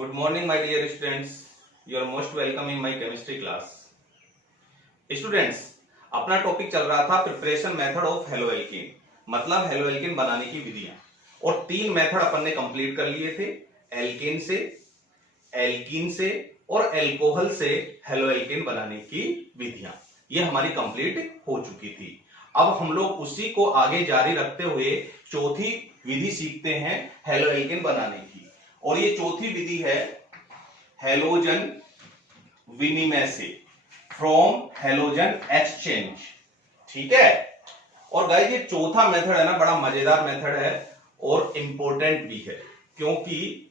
Good morning, my dear students. You are most welcome in my chemistry class. Students, अपना topic चल रहा था preparation method of हेलोएल्कीन, मतलब हेलोएल्कीन बनाने की विधियां। और तीन मेथड अपन ने कंप्लीट कर लिए थे, एल्केन से, एल्कीन से और एल्कोहल से हेलोएल्कीन बनाने की विधियां। ये हमारी कंप्लीट हो चुकी थी। अब हम लोग उसी को आगे जारी रखते हुए चौथी विधि सीखते हैं हेलोएल्कीन बनाने की। और ये चौथी विधि है हेलोजन विनिमय से, फ्रॉम हेलोजन एक्सचेंज। ठीक है। और गाइस ये चौथा मेथड है ना, बड़ा मजेदार मेथड है और इंपॉर्टेंट भी है, क्योंकि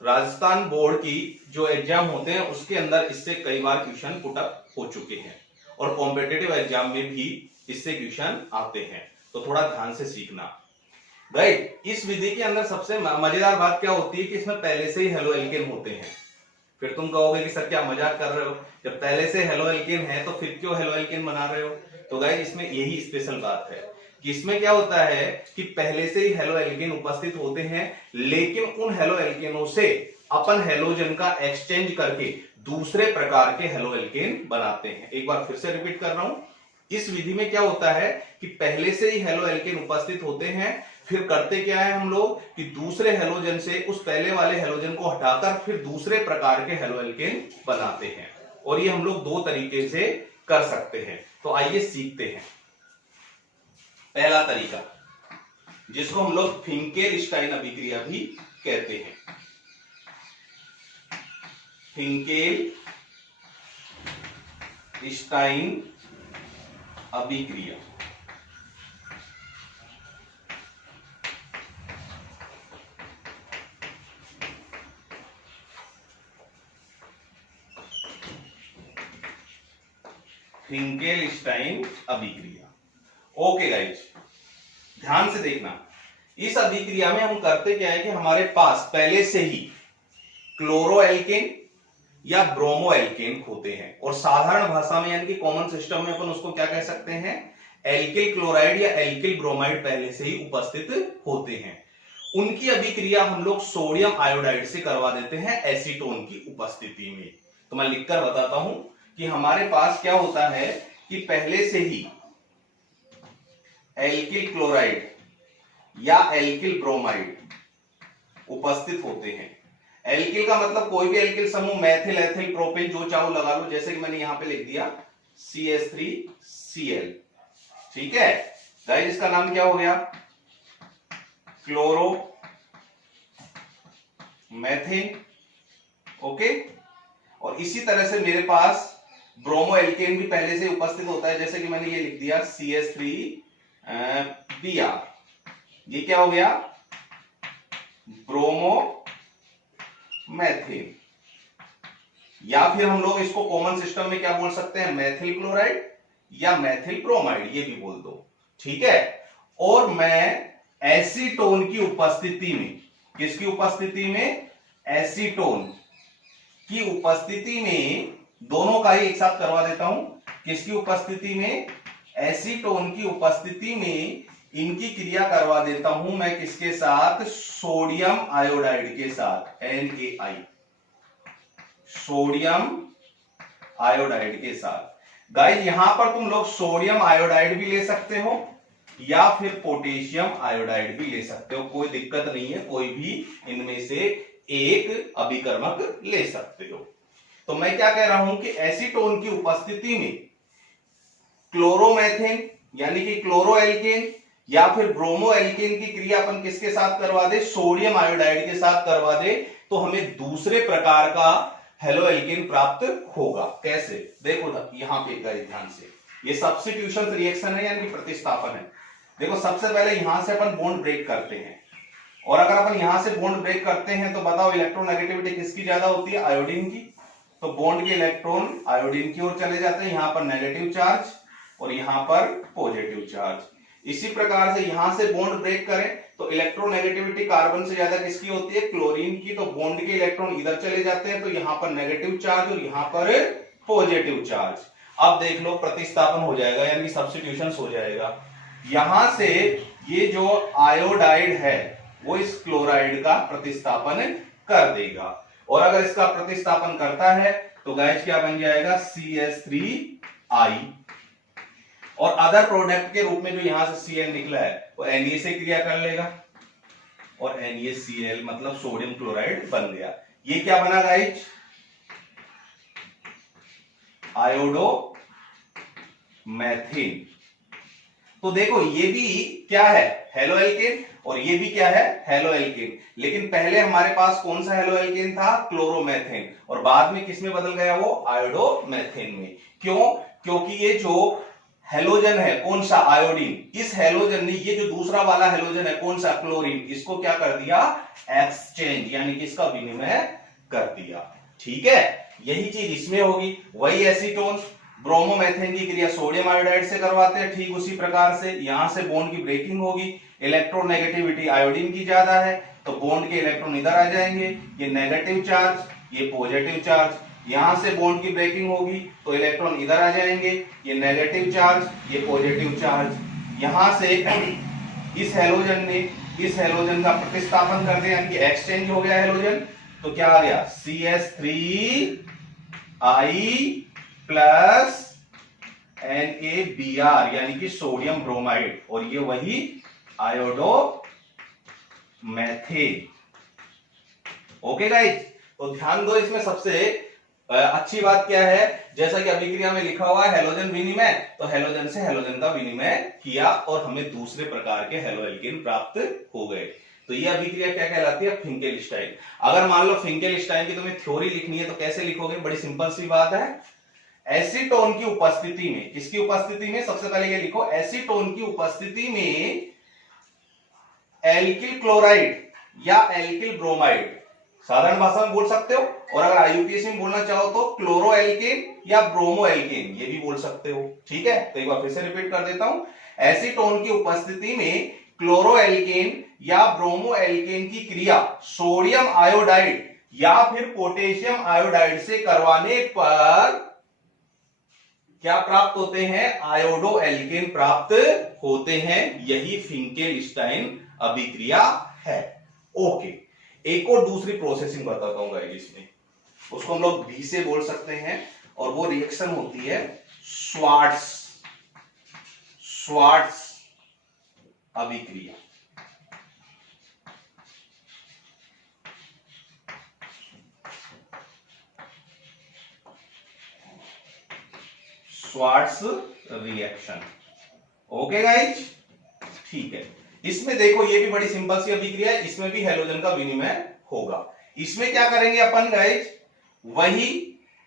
राजस्थान बोर्ड की जो एग्जाम होते हैं उसके अंदर इससे कई बार क्वेश्चन पुटअप हो चुके हैं और कॉम्पिटिटिव एग्जाम में भी इससे क्वेश्चन आते हैं, तो थोड़ा ध्यान से सीखना। राइट, इस विधि के अंदर सबसे मजेदार बात क्या होती है कि इसमें पहले से ही हेलोएल्केन होते हैं। फिर तुम कहोगे कि सर क्या मजाक कर रहे हो, जब पहले से हेलोएल्केन है तो फिर क्यों हेलोएल्केन बना रहे हो। तो गाइस इसमें यही स्पेशल बात है कि इसमें क्या होता है कि पहले से ही हेलोएल्केन उपस्थित होते हैं, लेकिन उन हेलोएल्केनों से अपन हेलोजन का एक्सचेंज करके दूसरे प्रकार के हेलोएल्केन बनाते हैं। एक बार फिर से रिपीट कर रहा हूं, इस विधि में क्या होता है कि पहले से ही हेलोएल्केन उपस्थित होते हैं, फिर करते क्या है हम लोग कि दूसरे हेलोजन से उस पहले वाले हेलोजन को हटाकर फिर दूसरे प्रकार के हेलोएल्केन बनाते हैं। और ये हम लोग दो तरीके से कर सकते हैं, तो आइए सीखते हैं। पहला तरीका, जिसको हम लोग फिंकेल-स्टाइन अभिक्रिया भी कहते हैं। फिंकेल-स्टाइन अभिक्रिया। फिंकेल-स्टाइन अभिक्रिया। ओके गाइज, ध्यान से देखना। इस अभिक्रिया में हम करते क्या है कि हमारे पास पहले से ही क्लोरोएल्केन या ब्रोमोएल्केन होते हैं, और साधारण भाषा में यानी कि कॉमन सिस्टम में अपन उसको क्या कह सकते हैं, एल्किल क्लोराइड या एल्किल ब्रोमाइड पहले से ही उपस्थित होते हैं। उनकी अभिक्रिया हम लोग सोडियम आयोडाइड से करवा देते हैं एसीटोन की उपस्थिति में। तो मैं लिखकर बताता हूं कि हमारे पास क्या होता है कि पहले से ही एल्किल क्लोराइड या एल्किल ब्रोमाइड उपस्थित होते हैं। एल्किल का मतलब कोई भी एल्किल समूह, मैथिल, एथिल, प्रोपेन, जो चाहो लगा लो, जैसे कि मैंने यहां पे लिख दिया CH3Cl। ठीक है गाइस, इसका नाम क्या हो गया, क्लोरो मैथिन। ओके, और इसी तरह से मेरे पास ब्रोमो एल्केन भी पहले से उपस्थित होता है, जैसे कि मैंने ये लिख दिया CH3Br। ये क्या हो गया, ब्रोमो मैथिन। या फिर हम लोग इसको कॉमन सिस्टम में क्या बोल सकते हैं, मैथिल क्लोराइड या मैथिल ब्रोमाइड, ये भी बोल दो। ठीक है। और मैं एसीटोन की उपस्थिति में, किसकी उपस्थिति में, एसीटोन की उपस्थिति में, दोनों का ही एक साथ करवा देता हूं। किसकी उपस्थिति में, एसीटोन की उपस्थिति में इनकी क्रिया करवा देता हूं मैं किसके साथ, सोडियम आयोडाइड के साथ, NaI, सोडियम आयोडाइड के साथ। गाइस यहां पर तुम लोग सोडियम आयोडाइड भी ले सकते हो या फिर पोटेशियम आयोडाइड भी ले सकते हो, कोई दिक्कत नहीं है, कोई भी इनमें से एक अभिकर्मक ले सकते हो। तो मैं क्या कह रहा हूं कि एसीटोन की उपस्थिति में क्लोरोमेथेन यानी कि क्लोरोएल्केन या फिर ब्रोमोएल्केन की क्रिया अपन किसके साथ करवा दे, सोडियम आयोडाइड के साथ करवा दे, तो हमें दूसरे प्रकार का हेलोएल्केन प्राप्त होगा। कैसे, देखो यहां पे ध्यान से, ये सब्स्टिट्यूशन रिएक्शन है यानी कि प्रतिस्थापन है। देखो सबसे पहले यहां से अपन बॉन्ड ब्रेक करते हैं, और अगर अपन यहां से बॉन्ड ब्रेक करते हैं तो बताओ इलेक्ट्रोनेगेटिविटी किसकी ज्यादा होती है, आयोडीन की। तो बॉन्ड के इलेक्ट्रॉन आयोडीन की ओर चले जाते हैं, यहां पर नेगेटिव चार्ज और यहां पर पॉजिटिव चार्ज। इसी प्रकार से यहां से बॉन्ड ब्रेक करें तो इलेक्ट्रोनेगेटिविटी कार्बन से ज्यादा किसकी होती है, क्लोरीन की। तो बॉन्ड के इलेक्ट्रॉन इधर चले जाते हैं, तो यहां पर नेगेटिव चार्ज और यहां पर पॉजिटिव चार्ज। अब देख लो प्रतिस्थापन हो जाएगा यानी सब्स्टिट्यूशन हो जाएगा। यहां से ये जो आयोडाइड है वो इस क्लोराइड का प्रतिस्थापन कर देगा। और अगर इसका प्रतिस्थापन करता है तो गाइज क्या बन जाएगा, CH3I। और अदर प्रोडक्ट के रूप में जो यहां से Cl निकला है वो Na से क्रिया कर लेगा और NaCl मतलब सोडियम क्लोराइड बन गया। ये क्या बना गाइज, आयोडो मैथिन। तो देखो ये भी क्या है, हेलो एल्केन, और ये भी क्या है, हेलो एल्केन। लेकिन पहले हमारे पास कौन सा हेलो एल्केन था, क्लोरोमेथेन, और बाद में किस में बदल गया वो, आयोडोमेथेन में। क्यों, क्योंकि ये जो हेलोजन है कौन सा, आयोडीन, इस हेलोजन ने ये जो दूसरा वाला हेलोजन है कौन सा, क्लोरीन, इसको क्या कर दिया, एक्सचेंज, यानी कि इसका विनिमय कर दिया। ठीक है, यही चीज इसमें होगी। वही एसीटोन ब्रोमोमेथेन की क्रिया सोडियम आयोडाइड से करवाते हैं, ठीक उसी प्रकार से यहां से बॉन्ड की ब्रेकिंग होगी, इलेक्ट्रोनेगेटिविटी आयोडीन की ज्यादा है तो बॉन्ड के इलेक्ट्रॉन इधर आ जाएंगे, ये नेगेटिव चार्ज, ये पॉजिटिव चार्ज, यहां से बॉन्ड की ब्रेकिंग होगी तो इलेक्ट्रॉन इधर आ जाएंगे, ये नेगेटिव चार्ज, ये पॉजिटिव चार्ज, यहां से इस हेलोजन ने इस हेलोजन का प्रतिस्थापन कर दिया, यानी कि एक्सचेंज हो गया हेलोजन, तो क्या आ गया, CH3I प्लस NaBr, यानी कि सोडियम ब्रोमाइड, और ये वही आयोडो मैथेन। ओके गाइस, तो ध्यान दो, इसमें सबसे अच्छी बात क्या है, जैसा कि अभिक्रिया में लिखा हुआ है हेलोजन विनिमय, तो हेलोजन से हेलोजन का विनिमय किया और हमें दूसरे प्रकार के हेलो एल्केन प्राप्त हो गए। तो ये अभिक्रिया क्या कहलाती है, फिंकेलस्टाइन। अगर मान लो फिंकेलस्टाइन की तुम्हें थ्योरी लिखनी है तो कैसे लिखोगे, बड़ी सिंपल सी बात है, एसीटोन की उपस्थिति में, किसकी उपस्थिति में, सबसे पहले ये लिखो, एसीटोन की उपस्थिति में एल्किल क्लोराइड या एल्किल ब्रोमाइड, साधारण भाषा में बोल सकते हो, और अगर आईयूपीएसी में बोलना चाहो तो क्लोरो एल्केन या ब्रोमो एल्केन, ये भी बोल सकते हो। ठीक है, तो एक बार फिर से रिपीट कर देता हूं, एसीटोन की उपस्थिति में क्लोरो एल्केन या ब्रोमो एल्केन की क्रिया सोडियम आयोडाइड या फिर पोटेशियम आयोडाइड से करवाने पर क्या प्राप्त होते हैं, आयोडो एल्केन प्राप्त होते हैं। यही फिंकेलस्टाइन अभिक्रिया है। ओके, एक और दूसरी प्रोसेसिंग बताता हूं गाइस, इसमें उसको हम लोग भी से बोल सकते हैं, और वो रिएक्शन होती है श्वार्ट्ज अभिक्रिया। Schwarz reaction. ओके गाइज, ठीक है, इसमें देखो ये भी बड़ी सिंपल सी अभिक्रिया है, इसमें भी हेलोजन का विनिमय होगा। इसमें क्या करेंगे अपन गाइज, वही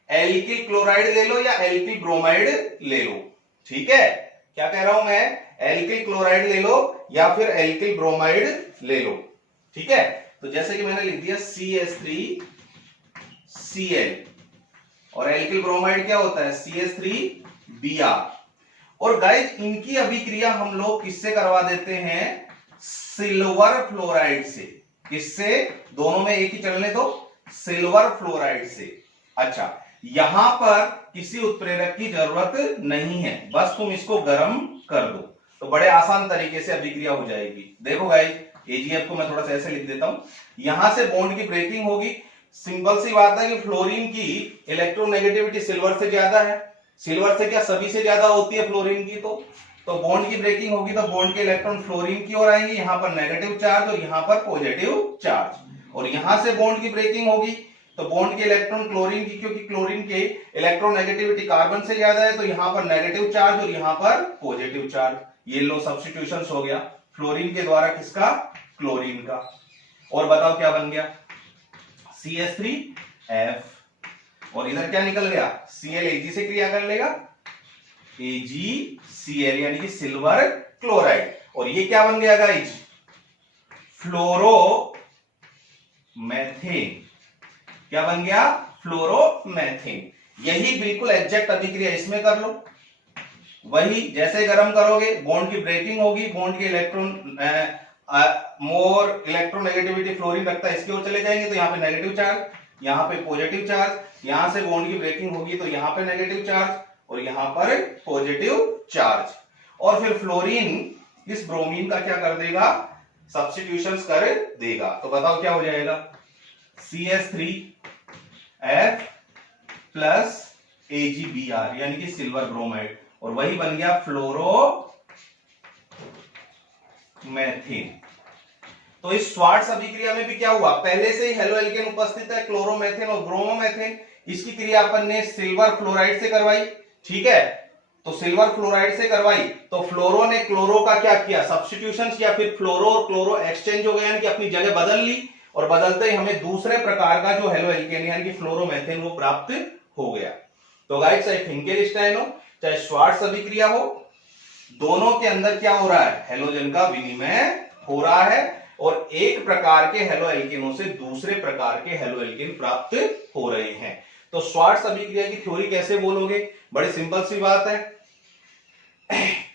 एल्किल क्लोराइड ले लो या एल्किल ब्रोमाइड ले लो। ठीक है, क्या कह रहा हूं मैं, एल्किल क्लोराइड ले लो या फिर एल्किल ब्रोमाइड ले लो। ठीक है, तो जैसे कि मैंने लिख दिया CH3Cl, और एल्किल ब्रोमाइड क्या होता है, CH3Br। और गाइज इनकी अभिक्रिया हम लोग किससे करवा देते हैं, सिल्वर फ्लोराइड से। किससे, दोनों में एक ही चलने दो, सिल्वर फ्लोराइड से। अच्छा, यहां पर किसी उत्प्रेरक की जरूरत नहीं है, बस तुम इसको गर्म कर दो तो बड़े आसान तरीके से अभिक्रिया हो जाएगी। देखो गाइज, AgF को मैं थोड़ा सा ऐसे लिख देता हूं, यहां से बॉन्ड की ब्रेकिंग होगी। सिंपल सी बात है कि फ्लोरीन की इलेक्ट्रोनेगेटिविटी सिल्वर से ज्यादा है, सिल्वर से क्या सभी से ज्यादा होती है फ्लोरीन की, तो बॉन्ड की ब्रेकिंग होगी तो बॉन्ड के इलेक्ट्रॉन फ्लोरीन की ओर आएंगे, यहां पर नेगेटिव चार्ज और यहां पर पॉजिटिव चार्ज, और यहां से बॉन्ड की ब्रेकिंग होगी तो बॉन्ड के इलेक्ट्रॉन क्लोरीन की, क्योंकि क्लोरीन के इलेक्ट्रोनेगेटिविटी कार्बन से ज्यादा है तो यहां पर नेगेटिव चार्ज और यहां पर पॉजिटिव चार्ज। ये लो सब्स्टिट्यूशन हो गया फ्लोरीन के द्वारा, किसका, क्लोरीन का। और बताओ क्या बन गया, CH3F, और इधर क्या निकल गया, Cl Ag से क्रिया कर लेगा, AgCl, यानी कि सिल्वर क्लोराइड। और ये क्या बन गया गाइज, फ्लोरोमेथेन। क्या बन गया, फ्लोरोमेथेन। यही बिल्कुल एग्जैक्ट अभिक्रिया इसमें कर लो, वही जैसे गर्म करोगे बॉन्ड की ब्रेकिंग होगी, बॉन्ड के इलेक्ट्रॉन मोर इलेक्ट्रोनेगेटिविटी फ्लोरीन रखता है, इसकी ओर चले जाएंगे तो यहाँ पे नेगेटिव चार्ज, यहाँ पे पॉजिटिव चार्ज, यहां से बॉन्ड की ब्रेकिंग होगी तो यहाँ पे नेगेटिव चार्ज और यहां पर पॉजिटिव चार्ज। और फिर फ्लोरीन इस ब्रोमीन का क्या कर देगा, सब्स्टिट्यूशंस कर देगा। तो बताओ क्या हो जाएगा, CH3 F प्लस AgBr यानी कि सिल्वर ब्रोमाइड, और वही बन गया फ्लोरोमेथेन। तो इस श्वार्ट्ज अभिक्रिया में भी क्या हुआ, पहले से ही हेलो एल्केन उपस्थित है, क्लोरोमेथेन और ब्रोमोमेथेन। इसकी क्रिया अपन ने सिल्वर फ्लोराइड से करवाई, ठीक है। तो सिल्वर फ्लोराइड से करवाई तो फ्लोरो ने क्लोरो का क्या किया, सब्स्टिट्यूशन किया, फिर फ्लोरो और क्लोरो एक्सचेंज हो गया, यानी कि अपनी जगह बदल ली, और बदलते ही हमें दूसरे प्रकार का जो हेलो एल्केन यानी कि फ्लोरोमेथेन वो प्राप्त हो गया। तो गाइस चाहे फिंकेलस्टाइन हो चाहे श्वार्ट्ज अभिक्रिया हो, दोनों के अंदर क्या हो रहा है, हेलोजन का विनिमय हो रहा है, और एक प्रकार के हेलो एल्केनों से दूसरे प्रकार के हेलो एल्केन प्राप्त हो रहे हैं। तो श्वार्ट्ज अभिक्रिया की थ्योरी कैसे बोलोगे, बड़ी सिंपल सी बात है,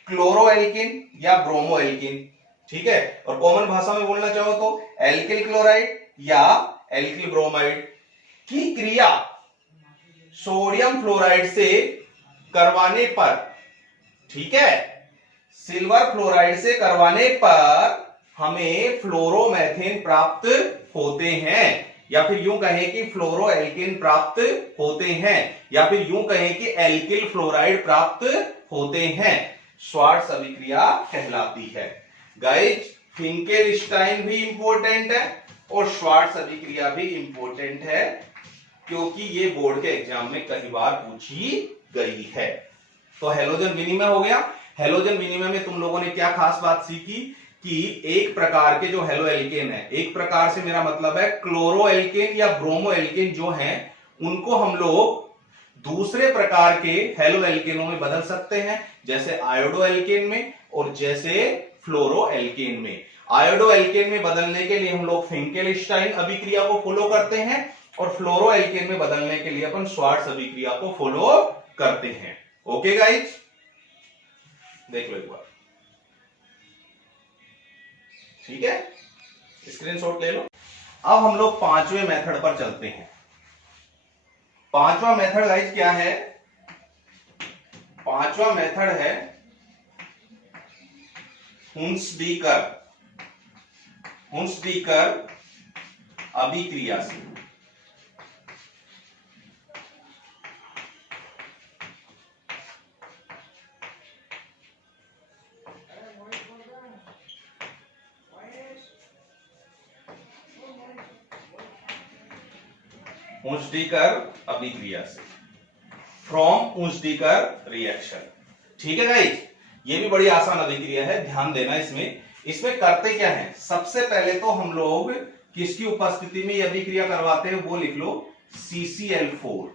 क्लोरो एल्केन या ब्रोमो एल्केन, ठीक है, और कॉमन भाषा में बोलना चाहो तो एल्किल क्लोराइड या एल्किल ब्रोमाइड की क्रिया सोडियम फ्लोराइड से करवाने पर, ठीक है, सिल्वर फ्लोराइड से करवाने पर हमें फ्लोरोमेथेन प्राप्त होते हैं, या फिर यूं कहें कि फ्लोरो एल्केन प्राप्त होते हैं, या फिर यूं कहें कि एल्किल फ्लोराइड प्राप्त होते हैं, श्वार्ट्ज अभिक्रिया कहलाती है। गाइस फिंकेलस्टाइन भी इंपॉर्टेंट है और श्वार्ट्ज अभिक्रिया भी इंपॉर्टेंट है, क्योंकि ये बोर्ड के एग्जाम में कई बार पूछी गई है। तो हेलोजन विनिमय हो गया। हेलोजन विनिमय में तुम लोगों ने क्या खास बात सीखी कि एक प्रकार के जो हेलो एल्केन है, एक प्रकार से मेरा मतलब है क्लोरो एल्केन या ब्रोमो एल्केन जो हैं, उनको हम लोग दूसरे प्रकार के हेलो एल्केनों में बदल सकते हैं, जैसे आयोडो एल्केन में और जैसे फ्लोरो एल्केन में। आयोडो एल्केन में बदलने के लिए हम लोग फिंकेलस्टाइन अभिक्रिया को फॉलो करते हैं, और फ्लोरो एल्केन में बदलने के लिए अपन श्वार्ट्ज अभिक्रिया को फॉलो करते हैं। ओके गाइस, देख लो एक बार, ठीक है, स्क्रीनशॉट ले लो। अब हम लोग पांचवें मेथड पर चलते हैं। पांचवा मेथड गाइस क्या है, पांचवा मेथड है हुंसडीकर अभिक्रिया से। हुंसडीकर अभिक्रिया से, फ्रॉम हुंसडीकर रिएक्शन, ठीक है गाइस। ये भी बड़ी आसान अभिक्रिया है, ध्यान देना इसमें। इसमें करते क्या है, सबसे पहले तो हम लोग किसकी उपस्थिति में यह अभिक्रिया करवाते हैं वो लिख लो, CCl4।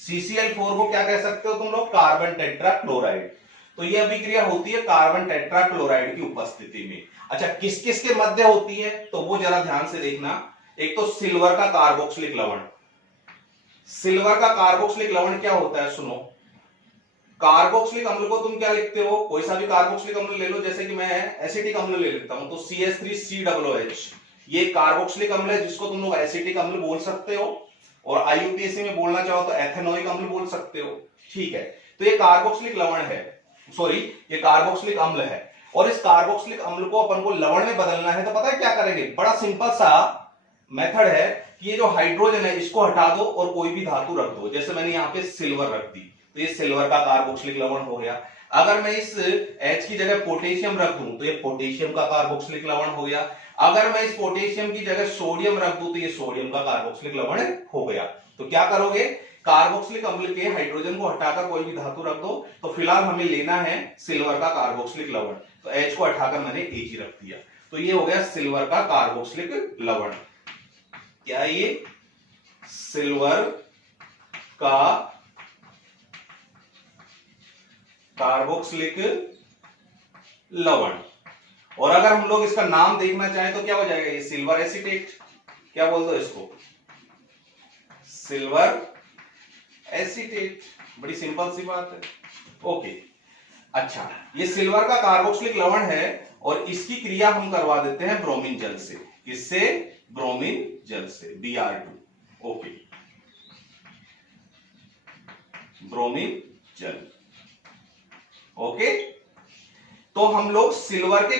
CCl4 को क्या कह सकते हो तुम लोग, कार्बन टेट्राक्लोराइड। तो यह अभिक्रिया होती है कार्बन टेट्राक्लोराइड की उपस्थिति में। अच्छा, किस किस के मध्य होती है, तो वो जरा ध्यान से देखना। एक तो सिल्वर का कार्बोक्सिलिक लवण। सिल्वर का कार्बोक्सिलिक लवण क्या होता है, सुनो, कार्बोक्सिलिक अम्ल को तुम क्या लिखते हो, कोई सा भी कार्बोक्सिलिक अम्ल ले लो, जैसे कि मैं एसिटिक अम्ल ले लेता हूं, तो CH3COOH, ये कार्बोक्सिलिक अम्ल है जिसको तुम लोग एसिटिक अम्ल बोल सकते हो, और IUPAC में बोलना चाहो तो एथेनोइक अम्ल बोल सकते हो, ठीक है। तो ये कार्बोक्सिलिक लवण है, सॉरी ये कार्बोक्सिलिक अम्ल है, और इस कार्बोक्सिलिक अम्ल को अपन को लवण में बदलना है, तो पता है क्या करेंगे, बड़ा सिंपल सा मेथड है कि ये जो हाइड्रोजन है इसको हटा दो और कोई भी धातु रख दो, जैसे मैंने यहाँ पे सिल्वर रख दी, तो ये सिल्वर का कार्बोक्सिलिक लवण हो गया। अगर मैं इस H की जगह पोटेशियम रख दूं तो ये पोटेशियम का कार्बोक्सिलिक लवण हो गया। अगर मैं इस पोटेशियम की जगह सोडियम रख दूं तो ये सोडियम का कार्बोक्सिलिक लवण हो गया। तो क्या करोगे, कार्बोक्सिलिक अम्ल के हाइड्रोजन को हटाकर कोई भी धातु रख दो। तो फिलहाल हमें लेना है सिल्वर का कार्बोक्सिलिक लवण, तो H को हटाकर मैंने Ag रख दिया, तो ये हो गया सिल्वर का कार्बोक्सिलिक लवण। क्या ये सिल्वर का कार्बोक्सिलिक लवण। और अगर हम लोग इसका नाम देखना चाहें तो क्या हो जाएगा, ये सिल्वर एसीटेट, क्या बोल दो इसको, सिल्वर एसीटेट। बड़ी सिंपल सी बात है, ओके। अच्छा, ये सिल्वर का कार्बोक्सिलिक लवण है और इसकी क्रिया हम करवा देते हैं ब्रोमीन जल से। किससे, ब्रोमीन जल से, Br2, ओके, ब्रोमीन जल, ओके। तो हम लोग सिल्वर के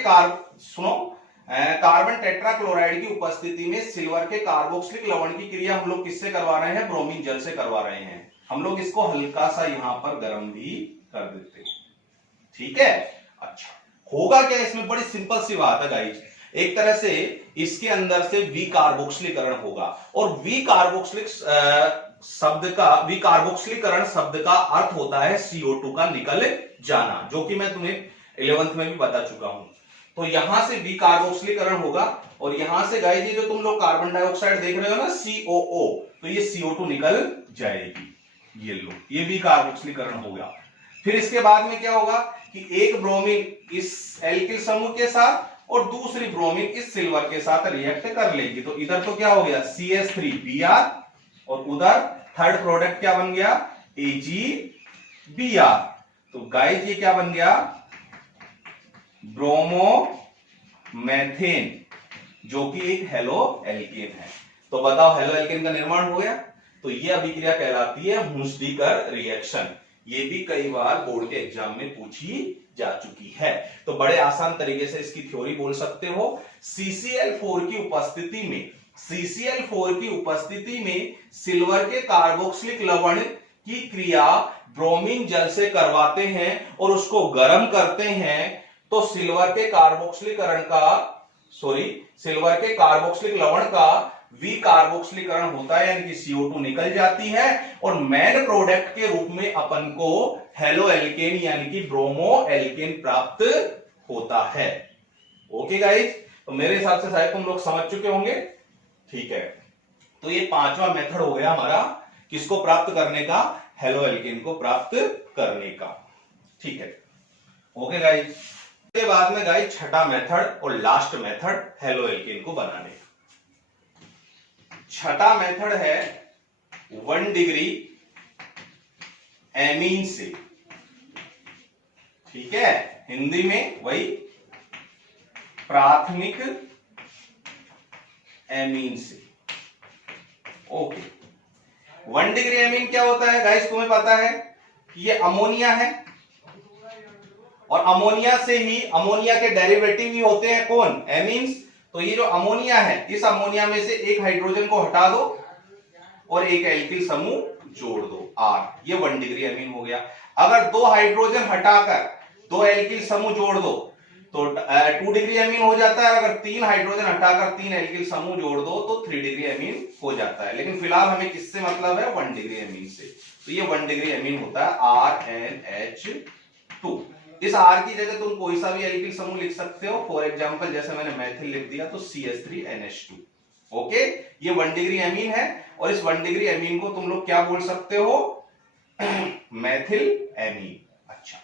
सुनो, कार्बन टेट्राक्लोराइड की उपस्थिति में सिल्वर के कार्बोक्सिलिक लवण की क्रिया हम लोग किससे करवा रहे हैं, ब्रोमीन जल से करवा रहे हैं। हम लोग इसको हल्का सा यहां पर गर्म भी कर देते हैं, ठीक है। अच्छा, होगा क्या इसमें, बड़ी सिंपल सी बात है गाइस। एक तरह से इसके अंदर से विकार्बोक्सिलीकरण होगा, और विकार्बोक्सिलीकरण शब्द का अर्थ होता है CO2 का निकल जाना, जो कि मैं तुम्हें 11th में भी बता चुका हूं। तो यहां से विकार्बोक्सिलीकरण होगा, और यहां से गाइस ये जो तुम लोग कार्बन डाइऑक्साइड देख रहे हो ना COO, तो ये CO2 निकल जाएगी, ये लो, ये विकार्बोक्सिलीकरण होगा। फिर इसके बाद में क्या होगा कि एक ब्रोमीन इस एल्किल समूह के साथ और दूसरी ब्रोमीन इस सिल्वर के साथ रिएक्ट कर लेगी। तो इधर तो क्या हो गया CH3Br, और उधर थर्ड प्रोडक्ट क्या बन गया AgBr। तो गाइस ये क्या बन गया, ब्रोमोमेथेन, जो कि एक हेलो एल्केन है। तो बताओ हेलो एल्केन का निर्माण हो गया। तो ये अभिक्रिया कहलाती है हुंस्डीकर रिएक्शन। ये भी कई बार बोर्ड के एग्जाम में पूछी जा चुकी है। तो बड़े आसान तरीके से इसकी थ्योरी बोल सकते हो। CCl4 की उपस्थिति में सिल्वर के कार्बोक्सिलिक लवण की क्रिया ब्रोमीन जल से करवाते हैं और उसको गर्म करते हैं, तो सिल्वर के कार्बोक्सिलिक लवण का विकार्बोक्सिलीकरण होता है, यानी कि CO2 निकल जाती है, और मेन प्रोडक्ट के रूप में अपन को हेलो एल्केन यानी कि ब्रोमो एल्केन प्राप्त होता है। ओके गाइस, तो मेरे हिसाब से शायद तुम लोग समझ चुके होंगे, ठीक है। तो ये पांचवा मेथड हो गया हमारा, किसको प्राप्त करने का, हेलो एल्केन को प्राप्त करने का, ठीक है। ओके गाइस, इसके बाद में गाइस छठा मेथड और लास्ट मेथड हेलो एल्केन को बनाने का। छठा मेथड है 1 डिग्री एमीन से, ठीक है, हिंदी में वही प्राथमिक एमीन से। ओके, 1 डिग्री एमीन क्या होता है गाइस, तुम्हें पता है कि ये अमोनिया है, और अमोनिया से ही अमोनिया के डेरिवेटिव ही होते हैं कौन, एमीन्स। तो ये जो अमोनिया है, इस अमोनिया में से एक हाइड्रोजन को हटा दो और एक एल्किल समूह जोड़ दो R, ये 1 डिग्री एमीन हो गया। अगर 2 हाइड्रोजन हटाकर 2 एल्किल समूह जोड़ दो तो 2 डिग्री एमीन हो जाता है। अगर 3 हाइड्रोजन हटाकर 3 एल्किल समूह जोड़ दो तो 3 डिग्री एमीन हो जाता है। लेकिन फिलहाल हमें किससे मतलब है, 1 डिग्री एमीन से। तो ये 1 डिग्री एमीन होता है RNH2। इस R की जगह तुम कोई सा भी एल्किल समूह लिख सकते हो, फॉर एग्जांपल जैसे मैंने मैथिल लिख दिया तो CH3NH2। ओके, ये 1 डिग्री एमीन है, और इस 1 डिग्री एमीन को तुम लोग क्या बोल सकते हो, मैथिल एमीन। अच्छा,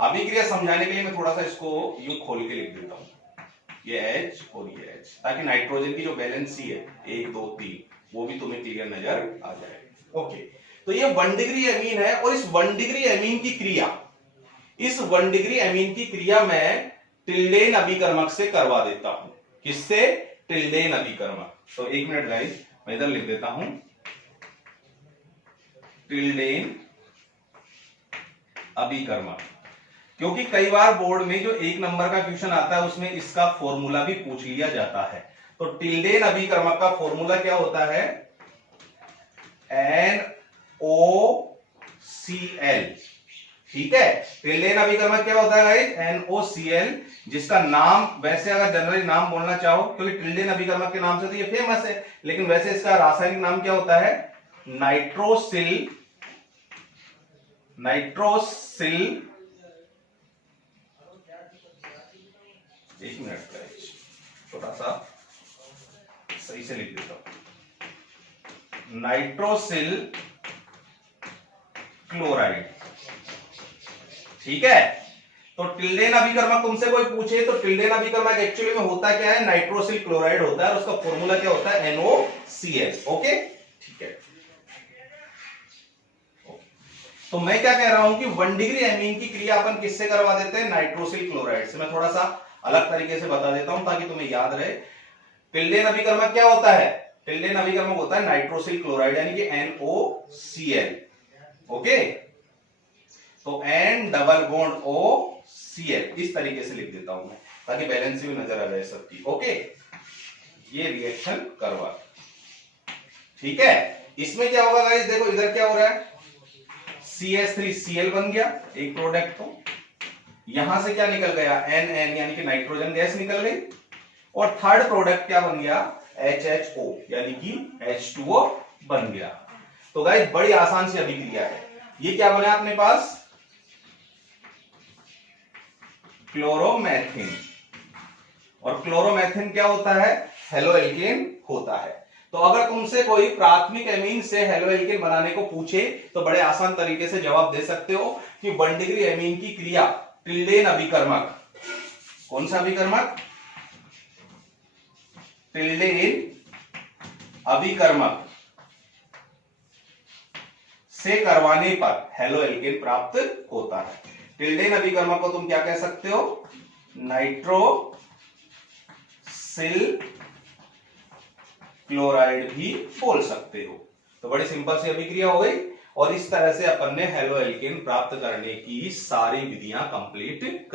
अभिक्रिया समझाने के लिए मैं थोड़ा सा इसको यूं खोल के लिख देता हूं, ये H और ये H, ताकि नाइट्रोजन की जो बैलेंसी है 1 2 3 वो भी तुम्हें क्लियर नजर आ जाए। ओके, तो ये 1 डिग्री एमीन है, और इस 1 डिग्री एमीन की क्रिया, इस 1 डिग्री एमीन की क्रिया मैं टिल्डेन अभिकर्मक से करवा देता हूं। किससे, टिल्डेन अभिकर्मक। तो 1 मिनट गाइस, मैं इधर लिख देता हूं टिल्डेन अभिकर्मक, क्योंकि कई बार बोर्ड में जो 1 नंबर का क्वेश्चन आता है उसमें इसका फॉर्मूला भी पूछ लिया जाता है। तो टिल्डेन अभिकर्मक का फॉर्मूला क्या होता है, NOCl, ठीक है। टिल्डेन अभिकर्मक क्या होता है गाइस, NOCl, जिसका नाम वैसे अगर जनरली नाम बोलना चाहो, क्योंकि टिल्डेन अभिकर्मक के नाम से तो ये फेमस है, लेकिन वैसे इसका रासायनिक नाम क्या होता है, नाइट्रोसिल एक मिनट गाइस, छोटा सा सही से लिख देता हूं, नाइट्रोसिल क्लोराइड, ठीक है। तो टिल्डेन अभिकर्मक तुमसे कोई पूछे तो टिल्डेन अभिकर्मक एक्चुअली में होता क्या है, नाइट्रोसिल क्लोराइड होता है, और उसका फॉर्मूला क्या होता है, NOCl। ओके, ठीक है। तो मैं क्या कह रहा हूं कि 1 डिग्री एमीन की क्रिया अपन किससे करवा देते हैं, नाइट्रोसिल क्लोराइड से। मैं थोड़ा सा अलग तरीके से बता देता हूं ताकि तुम्हें याद रहे। टिल्डेन अभिकर्मक क्या होता है, टिल्डेन अभिकर्मक होता है नाइट्रोसिल क्लोराइड यानी कि NOCl। ओके, तो N डबल बॉन्ड OCl इस तरीके से लिख देता हूं मैं, ताकि बैलेंस भी नजर आ जाए सबकी। ओके, ये रिएक्शन करवा, ठीक है। इसमें क्या होगा गाइस, देखो इधर क्या हो रहा है, CH3Cl बन गया एक प्रोडक्ट, तो यहां से क्या निकल गया, NN यानी कि नाइट्रोजन गैस निकल गई, और थर्ड प्रोडक्ट क्या बन गया, HHO यानी कि H2O बन गया। तो गाइस बड़ी आसान सी अभिक्रिया है। ये क्या बना अपने पास, क्लोरोमेथिन, और क्लोरोमेथिन क्या होता है, हेलोएल्केन होता है। तो अगर तुमसे कोई प्राथमिक एमीन से हेलोएल्केन बनाने को पूछे तो बड़े आसान तरीके से जवाब दे सकते हो कि 1 डिग्री एमीन की क्रिया टिल्डेन अभिकर्मक, कौन सा अभिकर्मक, टिल्डेन अभिकर्मक से करवाने पर हेलोएल्केन प्राप्त होता है। टिल्डेन अभिकर्मक को तुम क्या कह सकते हो, नाइट्रोसिल क्लोराइड भी बोल सकते हो। तो बड़ी सिंपल सी अभिक्रिया हो गई, और इस तरह से अपन ने हेलोएल्केन प्राप्त करने की सारी विधियां कंप्लीट